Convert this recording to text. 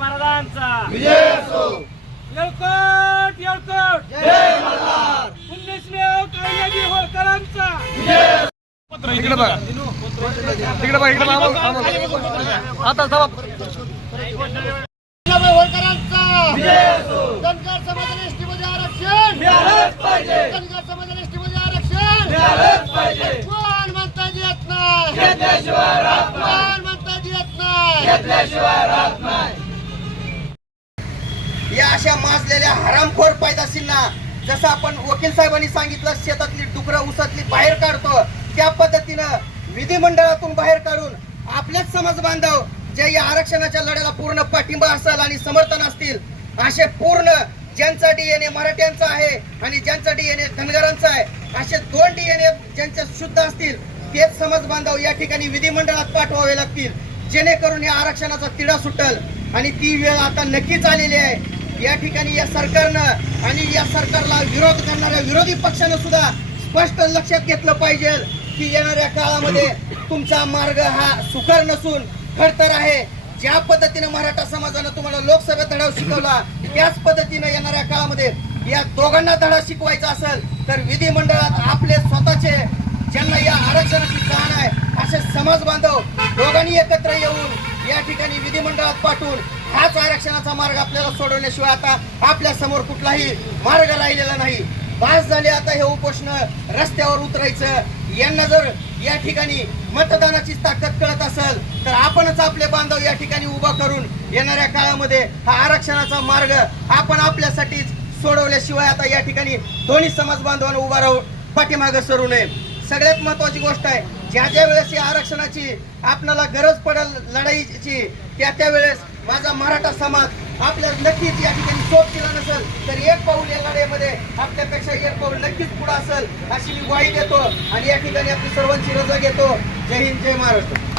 छत्रपती शिवाजी महाराजांचा येळकोट येळकोट. पुण्यश्रेव काळ्याजी होळकरांचा. इकडे बघा. इकडे बघा. इकडे बघा आता थांबा. होळकरांचा धनगर समाजाला एसटी मध्ये आरक्षण धनगर समाजाला एसटी मध्ये आरक्षण कोण म्हणता येत नाही. कोण म्हणता येत नाही. या अशा माजलेल्या हरामखोर पैदाशींना जसं आपण वकील साहेबांनी सांगितलं शेतातली डुकरं उसातली बाहेर काढतो त्या पद्धतीनं विधिमंडळातून बाहेर काढून आपलेच समाज बांधव जे या आरक्षणाच्या लढ्याला पूर्ण पाठिंबा असेल आणि समर्थन असतील असे पूर्ण ज्यांचा डीएनए मराठ्यांचा आहे आणि ज्यांचा डीएनए धनगरांचा आहे असे दोन डीएनए ज्यांचे शुद्ध असतील तेच समाज बांधव या ठिकाणी विधिमंडळात पाठवावे लागतील जेणेकरून या आरक्षणाचा तिढा सुटल. आणि ती वेळ आता नक्कीच आलेली आहे. या ठिकाणी या सरकारनं आणि या सरकारला विरोध करणाऱ्या विरोधी पक्षानं सुद्धा स्पष्ट लक्षात घेतलं पाहिजे की येणाऱ्या काळामध्ये तुमचा मार्ग हा सुकर नसून खडतर आहे. ज्या पद्धतीनं मराठा समाजानं तुम्हाला लोकसभेत धडा शिकवला त्याच पद्धतीनं येणाऱ्या काळामध्ये या दोघांना धडा शिकवायचा असेल तर विधिमंडळात आपले स्वतःचे ज्यांना या आरक्षणाची जाण आहे असे समाज बांधव दोघांनी एकत्र येऊन या ठिकाणी विधिमंडळात पाठवून हाच आरक्षणाचा मार्ग आपल्याला सोडवण्याशिवाय आता आपल्यासमोर कुठलाही मार्ग राहिलेला नाही. बास झाले आता हे उपोषण रस्त्यावर उतरायचं. यांना जर या ठिकाणी मतदानाची ताकद कळत असेल तर आपणच आपले बांधव या ठिकाणी उभा करून येणाऱ्या काळामध्ये हा आरक्षणाचा मार्ग आपण आपल्यासाठीच सोडवल्याशिवाय आता या ठिकाणी दोन्ही समाज बांधवांना उभा राहून पाठीमागे सरू नये. सगळ्यात महत्वाची गोष्ट आहे ज्या ज्या वेळेस या आरक्षणाची आपल्याला गरज पडेल लढाईची त्या त्यावेळेस माझा मराठा समाज आपल्या नक्कीच या ठिकाणी चोप केला नसेल तर एक पाऊल या लढाईमध्ये आपल्यापेक्षा एक पाऊल नक्कीच पुढं असेल अशी मी ग्वाही देतो आणि या ठिकाणी आपली सर्वांची रजा घेतो. जय हिंद जय महाराष्ट्र.